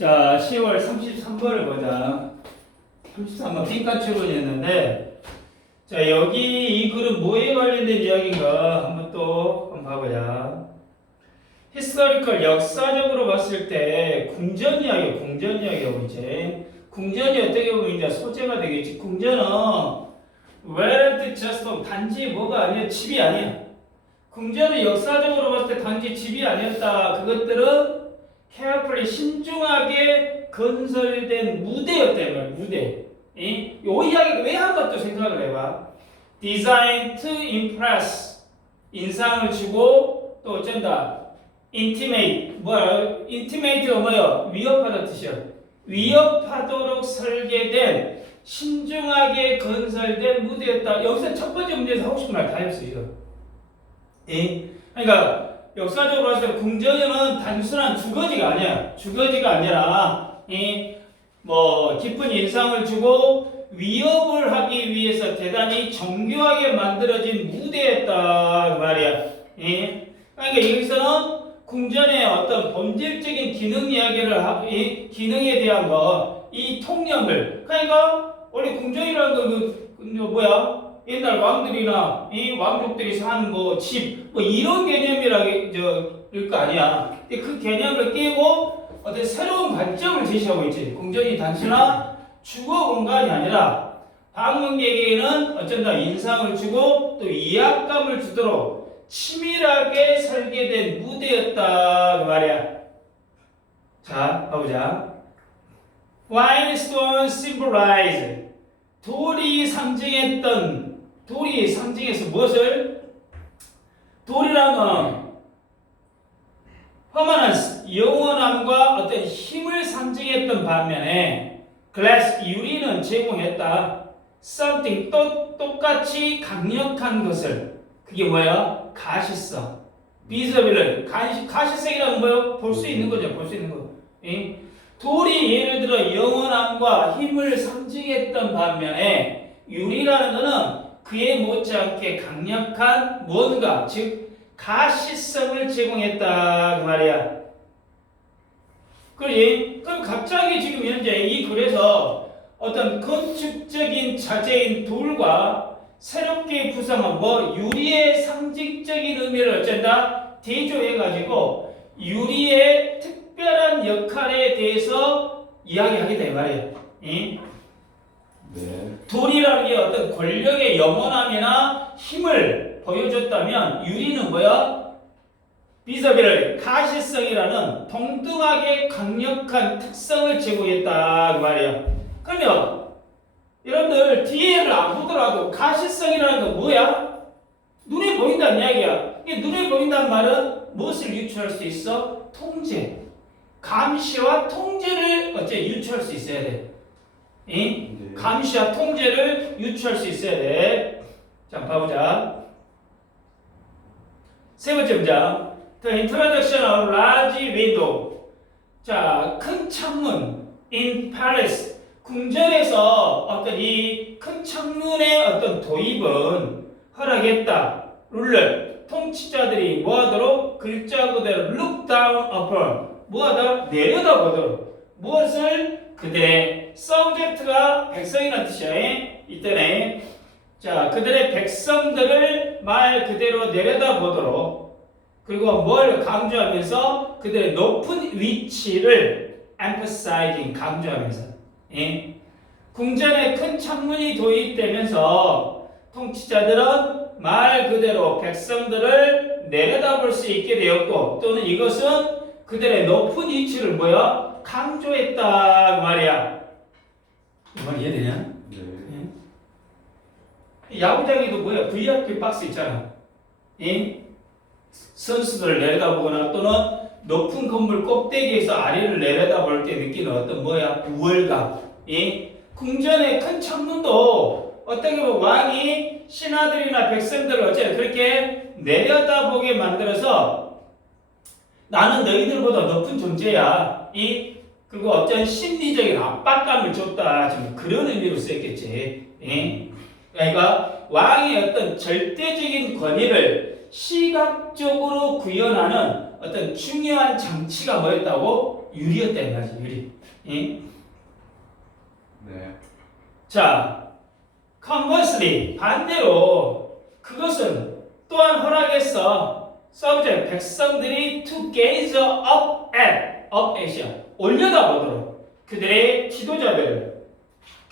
자, 10월 33번을 보자. 33번 빈칸 출근이었는데, 자, 여기 이 글은 뭐에 관련된 이야기인가 한번 봐보자. 히스토리컬 역사적으로 봤을 때 궁전 이야기하고 이제 궁전이 어떻게 보면 이제 소재가 되겠지. 궁전은 weren't just 단지 뭐가 아니야, 집이 아니야. 궁전은 역사적으로 봤을 때 단지 집이 아니었다. 그것들은 carefully 신중하게 건설된 무대였다 말이야. 무대. 이 이야기를 왜 한 것도 생각을 해봐. Designed to impress 인상을 주고 또 어쩐다. Intimate가 뭐야? 위협하다 뜻이야. 위협하도록 설계된 신중하게 건설된 무대였다. 여기서 첫 번째 문제에서 하고 싶은 말 다 했어 이거. 그러니까 역사적으로 봤을 때 궁전은 단순한 주거지가 아니야. 주거지가 아니라 깊은 인상을 주고 위협을 하기 위해서 대단히 정교하게 만들어진 무대였다 그 말이야. 그러니까 여기서는 궁전의 어떤 본질적인 기능 이야기를 기능에 대한 이 통념을 그러니까 원래 궁전이라는 건 뭐야? 옛날 왕들이나 이 왕족들이 사는 집 이런 개념이랄 거 아니야. 근데 그 개념을 깨고 어떤 새로운 관점을 제시하고 있지. 궁전이 단순한 주거 공간이 아니라 방문객에게는 어쩐다 인상을 주고 또 위압감을 주도록 치밀하게 설계된 무대였다 그 말이야. 자, 가보자. Limestone symbolize 돌이 상징해서 무엇을? 돌이라는 건 permanence, 영원함과 어떤 힘을 상징했던 반면에 glass, 유리는 제공했다. something, 똑같이 강력한 것을. 그게 뭐야? 가시성. visible, 가시성이라는 뭐예요? 볼 수 있는 거죠. 볼 수 있는 거. 돌이 예를 들어 영원함과 힘을 상징했던 반면에 유리라는 것은 그에 못지않게 강력한 뭔가, 즉 가시성을 제공했다 그 말이야. 그럼 갑자기 지금 현재 이 글에서 어떤 건축적인 자재인 돌과 새롭게 구성한 유리의 상징적인 의미를 어쩐다 대조해가지고 유리의 특별한 역할에 대해서 이야기하겠다 이 말이야. 네. 돌이라는 게 어떤 권력의 영원함이나 힘을 보여줬다면 유리는 뭐야? 비서비를 가시성이라는 동등하게 강력한 특성을 제공했다 그 말이야. 그러면 여러분들 뒤에를 안 보더라도 가시성이라는 건 뭐야? 눈에 보인다는 이야기야. 눈에 보인다는 말은 무엇을 유추할 수 있어? 통제. 감시와 통제를 유추할 수 있어야 돼. 감시와 통제를 유추할 수 있어야 돼. 자, 봐보자. 세 번째 문장. The introduction of large window. 자, 큰 창문. In Paris. 궁전에서 어떤 이 큰 창문의 어떤 도입은 허락했다. 룰러. 통치자들이 뭐하도록? 글자 그대로 look down upon. 뭐하다? 내려다보도록. 무엇을? 그들의 subject가 백성이라는 뜻이야. 이때네. 자, 그들의 백성들을 말 그대로 내려다보도록. 그리고 뭘 강조하면서 그들의 높은 위치를 emphasizing 강조하면서. 궁전에 큰 창문이 도입되면서 통치자들은 말 그대로 백성들을 내려다볼 수 있게 되었고 또는 이것은 그들의 높은 위치를 강조했다 그 말이야. 이건 이해되냐? 네. 야구장에도 VIP 박스 있잖아. 선수들을 내려다보거나 또는 높은 건물 꼭대기에서 아래를 내려다볼 때 느끼는 어떤 우월감. 궁전의 큰 창문도 어떻게 보면 왕이 신하들이나 백성들을 어째 그렇게 내려다보게 만들어서 나는 너희들보다 높은 존재야. 그리고 어떤 심리적인 압박감을 줬다. 지금 그런 의미로 쓰였겠지. 그러니까 왕의 어떤 절대적인 권위를 시각적으로 구현하는 어떤 중요한 장치가 뭐였다고? 유리였다 이 말이지 유리. 예? 네. 자, conversely 반대로 그것은 또한 허락했어. subject 백성들이 to gaze up at이야. 올려다보도록 그들의 지도자들을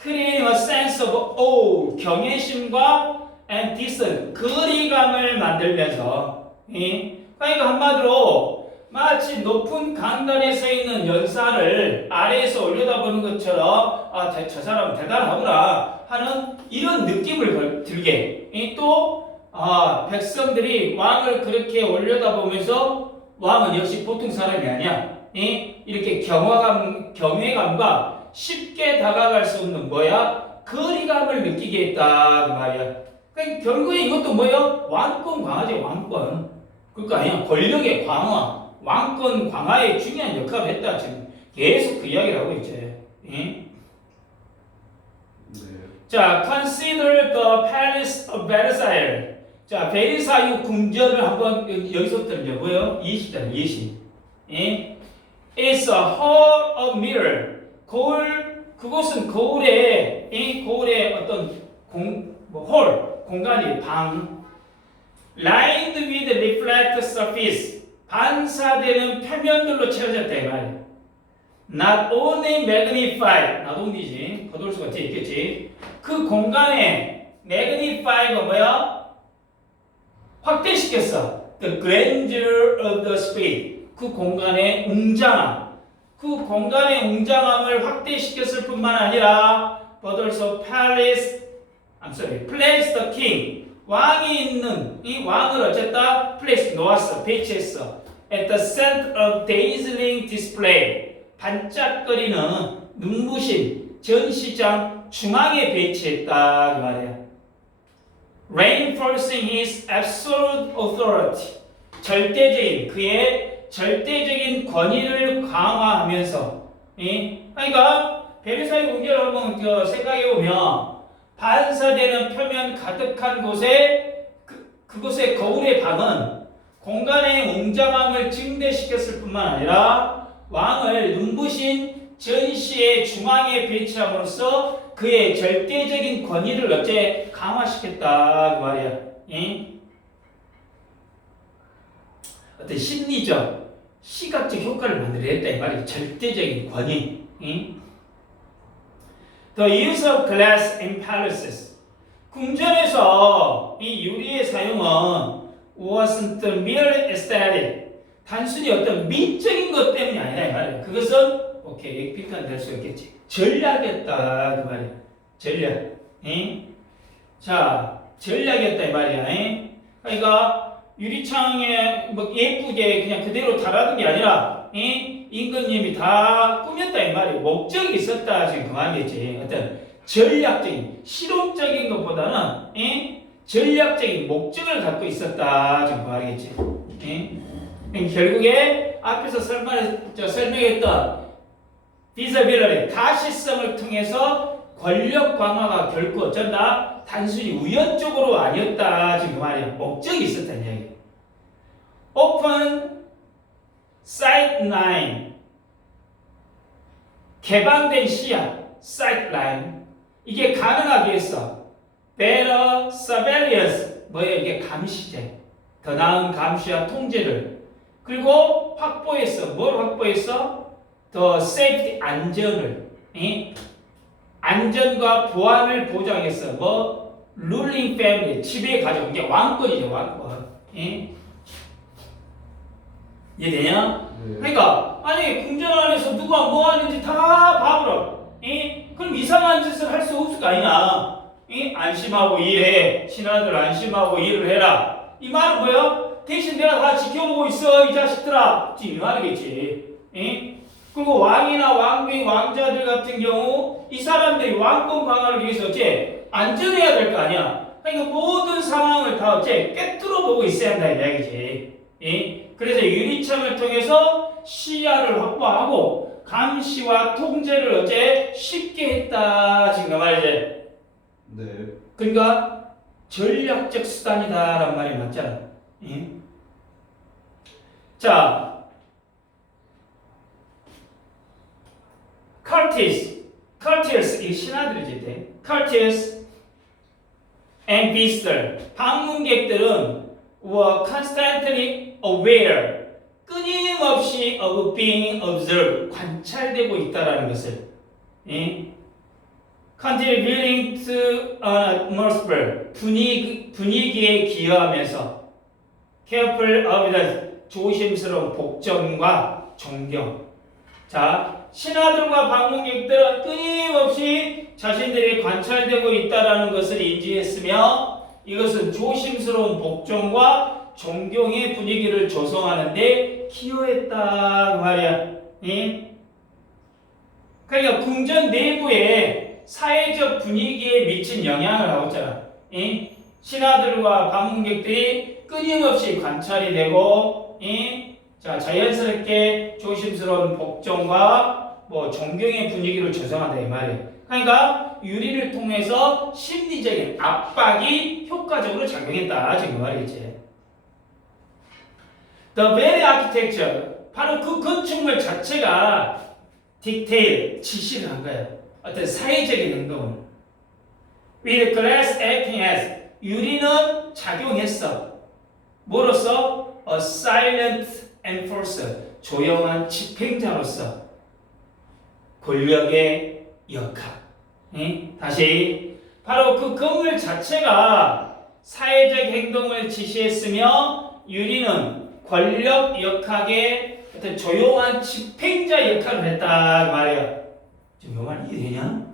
creating a sense of awe 경외심과 and distance 거리감을 만들면서 그러니까 한마디로 마치 높은 강단에 서 있는 연사를 아래에서 올려다보는 것처럼 아, 저 사람 대단하구나 하는 이런 느낌을 들게 또 백성들이 왕을 그렇게 올려다보면서 왕은 역시 보통 사람이 아니야. 이렇게 경외감과 쉽게 다가갈 수 없는 뭐야? 거리감을 느끼게 했다 그 말이야. 그러니까 결국에 이것도 뭐야? 왕권 강화지 왕권. 그러니까 아니야 권력의 강화, 왕권 강화에 중요한 역할을 했다 지금 계속 그 이야기를 하고 있지. 네. 자, consider the palace of Versailles. 자, 베르사유 궁전을 한번 여기서부터 이제 뭐예요? 예시잖아, 예시. It's a hall of mirror. 그곳은 거울의 어떤 홀, 공간이 방. Lined with reflect surface. 반사되는 표면들로 채워졌다 이 말이야. Not only magnified, not only지, 거둘 수가 뒤에 있겠지. 그 공간에 magnify가 뭐야? 확대시켰어. The grandeur of the space. 그 공간의 웅장함. 그 공간의 웅장함을 확대시켰을 뿐만 아니라 but also placed the king. 왕이 있는 이 왕을 어쨌다 place 놓았어. 배치했어. At the center of dazzling display. 반짝거리는 눈부신 전시장 중앙에 배치했다 그 말이야. Reinforcing his absolute authority. 그의 절대적인 권위를 강화하면서. 그러니까 베르사유 궁전을 한번 생각해 보면 반사되는 표면 가득한 곳에 그곳의 거울의 방은 공간의 웅장함을 증대시켰을 뿐만 아니라 왕을 눈부신 전시의 중앙에 배치함으로써 그의 절대적인 권위를 어째 강화시켰다 그 말이야. 어떤 심리적, 시각적 효과를 만들어냈다 이 말이야. 절대적인 권위. The use of glass in palaces. 궁전에서 이 유리의 사용은 wasn't merely aesthetic. 단순히 어떤 미적인 것 때문이 아니라 이 말이야. 그것은 오케이 비판 될 수 있겠지. 전략이었다 그 말이야. 전략. 자, 전략이었다 이 말이야. 그러니까 유리창에 뭐 예쁘게 그냥 그대로 달아둔 게 아니라 임금님이 다 꾸몄다 이 말이야. 목적이 있었다 지금 그 말이겠지. 어떤 전략적인 실용적인 것보다는 전략적인 목적을 갖고 있었다 지금 그 말이겠지. 결국에 앞에서 설명했던 디자빌러의 가시성을 통해서 권력 강화가 결코 어쩐다 단순히 우연적으로 아니었다 지금 그 말이야. 목적이 있었다는 이야기. Open sight line 개방된 시야 sight line 이게 가능하게 했어. Better surveillance 뭐야 이게 감시제 더 나은 감시와 통제를 그리고 확보했어. 뭘 확보했어? 더 safety 안전을 안전과 보안을 보장했어. 뭐 ruling family 지배 가족 이게 왕권이죠 왕권. 이해되냐? 네. 그러니까 아니 궁전 안에서 누가 뭐 하는지 다 봐보라. 그럼 이상한 짓을 할 수 없을 거 아니냐? 안심하고 일해. 신하들 안심하고 일을 해라. 이 말은 뭐야? 대신 내가 다 지켜보고 있어 이 자식들아. 지금 이 말이겠지. 그리고 왕이나 왕비, 왕자들 같은 경우 이 사람들이 왕권 강화를 위해서 어째 안전해야 될 거 아니야. 그러니까 모든 상황을 다 어째 꿰뚫어 보고 있어야 한다 이 이야기지. 그래서 유리창을 통해서 시야를 확보하고 감시와 통제를 어째 쉽게 했다 지금 그 말이지. 네. 그러니까 전략적 수단이다라는 말이 맞잖아. 자, courteous 이 신하들이지 돼. courteous and visitor 방문객들은 were constantly aware 끊임없이 of being observed 관찰되고 있다라는 것을 contributing to an atmosphere 분위기에 기여하면서 careful obedience 조심스러운 복종과 존경. 자, 신하들과 방문객들은 끊임없이 자신들이 관찰되고 있다라는 것을 인지했으며 이것은 조심스러운 복종과 존경의 분위기를 조성하는데 기여했다 그 말이야. 그러니까 궁전 내부에 사회적 분위기에 미친 영향을 하고 있잖아. 신하들과 방문객들이 끊임없이 관찰이 되고 자, 자연스럽게 조심스러운 복종과 존경의 분위기를 조성한다 이 말이에요. 그러니까 유리를 통해서 심리적인 압박이 효과적으로 작용했다 지금 말이겠지. The very architecture 바로 그 건축물 자체가 dictate 지시를 한 거예요. 어떤 사회적인 행동을. With glass acting as 유리는 작용했어. 뭐로서? A silent enforcer 조용한 집행자로서 권력의 역할. 다시 바로 그 건물 자체가 사회적 행동을 지시했으며 유리는 권력 역학의 어떤 조용한 집행자 역할을 했다 그 말이야. 지금 요 말 이해되냐?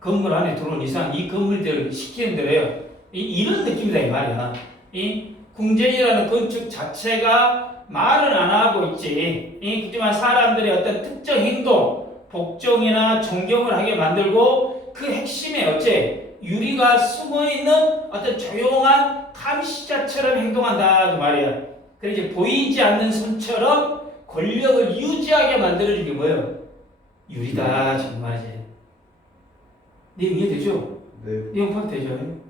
건물 안에 들어온 이상 이 건물들을 시키는 대로요. 이런 느낌이다 이 말이야. 이 궁전이라는 건축 자체가 말은 안 하고 있지. 그렇지만 사람들의 어떤 특정 행동, 복종이나 존경을 하게 만들고 그 핵심에 어째 유리가 숨어 있는 어떤 조용한 감시자처럼 행동한다 그 말이야. 그래서 이제 보이지 않는 손처럼 권력을 유지하게 만들어준 게 뭐예요? 유리다 정말이지. 내용 이해되죠? 네. 내용 파악되죠?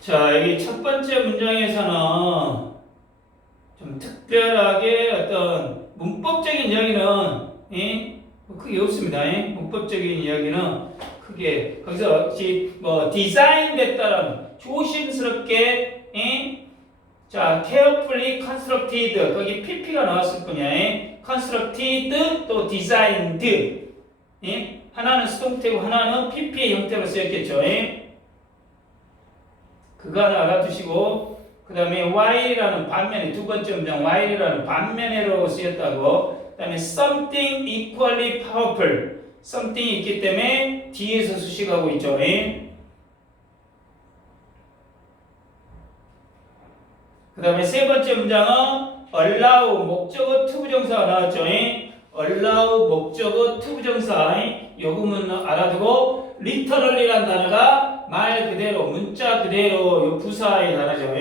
자, 여기 첫 번째 문장에서는 좀 특별하게 어떤 문법적인 이야기는 크게 없습니다. 문법적인 이야기는 크게 거기서 디자인됐다는 조심스럽게 자, carefully constructed 거기 pp가 나왔을 거냐. constructed 또 designed 하나는 수동태고 하나는 pp의 형태로 쓰였겠죠. 그거 하나 알아두시고 그 다음에 while이라는 반면에 두 번째 문장 while이라는 반면에로 쓰였다고. 그 다음에 something equally powerful something이 있기 때문에 뒤에서 수식하고 있죠. 그 다음에 세 번째 문장은 allow 목적어 투부정사가 나왔죠. allow 목적어 투부정사 요 구문 알아두고 literally라는 단어가 말 그대로 문자 그대로 요 부사의 단어죠.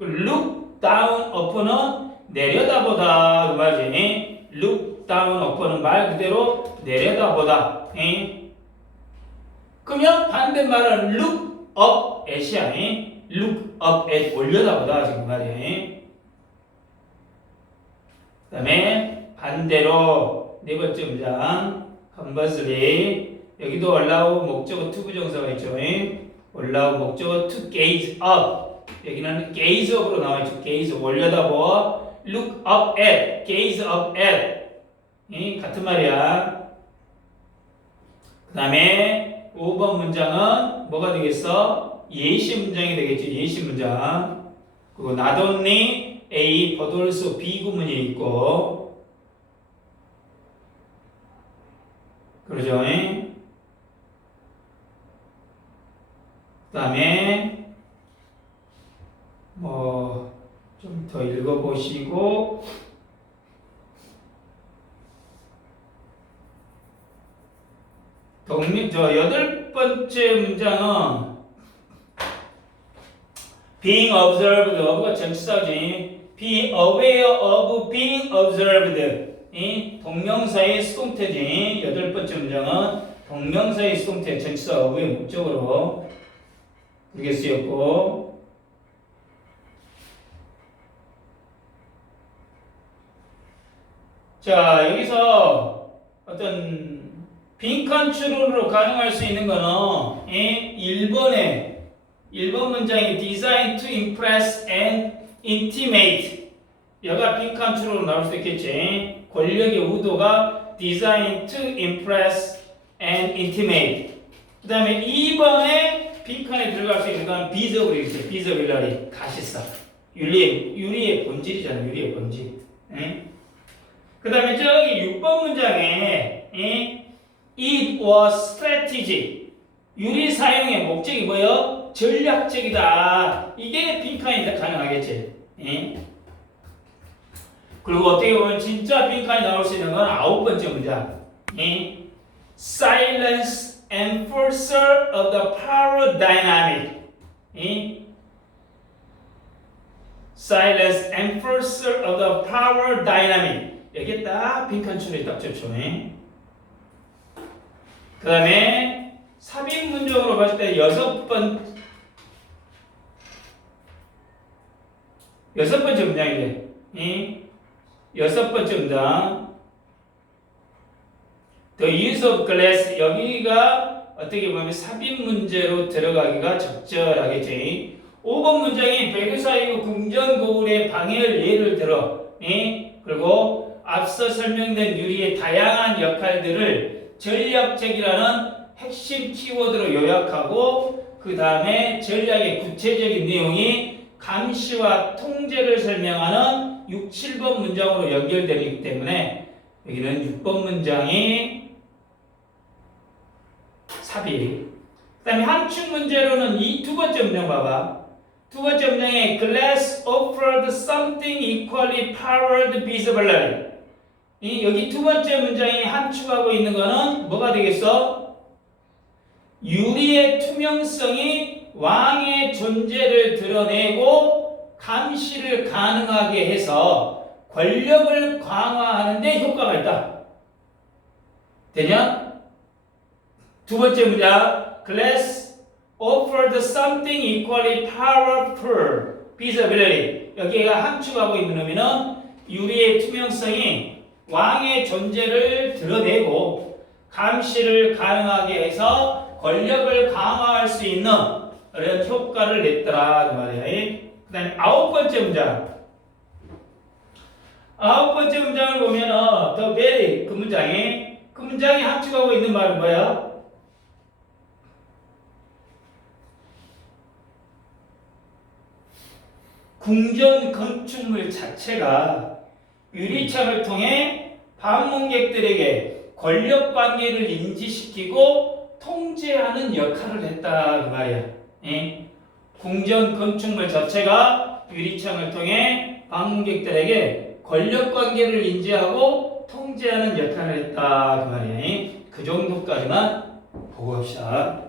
look down upon은 내려다보다 그 말이지. look down upon은 말 그대로 내려다보다. 그러면 반대말은 look up at이야. look up at 올려다보다 지금 말이에요. 그 다음에 반대로 네 번째 문장 conversely 여기도 allow 목적어 투부정사가 있죠. allow 목적어 to gaze up 여기는 gaze up으로 나와있죠. gaze up 올려다보 look up at gaze up at 같은 말이야. 그 다음에 5번 문장은 뭐가 되겠어? 예시 문장이 되겠죠. 예시 문장. 그리고 not only A, but also B 구문이 있고 그러죠. 그 다음에 좀 더 읽어보시고 여덟 번째 문장은 being observed of가 전치사지. be aware of being observed 이 동명사의 수동태지. 여덟 번째 문장은 동명사의 수동태 전치사 of의 목적으로 그렇게 쓰였고 자, 여기서 어떤 빈칸 추론으로 가능할 수 있는 거는 1번 문장이 design to impress and intimate. 여가 빈칸 추론으로 나올 수 있겠지. 권력의 의도가 design to impress and intimate. 그 다음에 2번에 빈칸에 들어갈 수 있는 건 visibility, visibility, 가시성. 유리의 본질이잖아, 유리의 본질. 그 다음에 저기 6번 문장에 it was strategic. 유리 사용의 목적이 뭐예요? 전략적이다. 이게 빈칸이 가능하겠지. 그리고 어떻게 보면 진짜 빈칸이 나올 수 있는 건 9번째 문장. Silence enforcer of the power dynamic. Silence enforcer of the power dynamic. 여기에 딱 빈칸 추론이 딱 좋죠. 그 다음에 삽입 문장으로 봤을 때 여섯 번째 문장이래. 여섯 번째 문장. The use of glass. 여기가 어떻게 보면 삽입 문제로 들어가기가 적절하겠지. 5번 문장이 배교사이고 궁전 거울의 방해를 예를 들어. 그리고 앞서 설명된 유리의 다양한 역할들을 전략적이라는 핵심 키워드로 요약하고 그 다음에 전략의 구체적인 내용이 감시와 통제를 설명하는 6, 7번 문장으로 연결되기 때문에 여기는 6번 문장이 삽입. 그 다음에 함축 문제로는 이 두 번째 문장 봐봐. 두 번째 문장에 glass offered something equally powered visibility. 여기 두 번째 문장이 함축하고 있는 거는 뭐가 되겠어? 유리의 투명성이 왕의 존재를 드러내고 감시를 가능하게 해서 권력을 강화하는 데 효과가 있다. 되냐? 두 번째 문장 glass offered something equally powerful visibility. 여기가 함축하고 있는 의미는 유리의 투명성이 왕의 존재를 드러내고 감시를 가능하게 해서 권력을 강화할 수 있는 그런 효과를 냈더라 그 말이야. 그 다음에 9번째 문장. 9번째 문장을 보면은 the very 그 문장이 함축하고 있는 말은 뭐야? 궁전 건축물 자체가 유리창을 통해 방문객들에게 권력 관계를 인지시키고 통제하는 역할을 했다 그 말이야. 궁전 건축물 자체가 유리창을 통해 방문객들에게 권력 관계를 인지하고 통제하는 역할을 했다 그 말이야. 그 정도까지만 보고 합시다.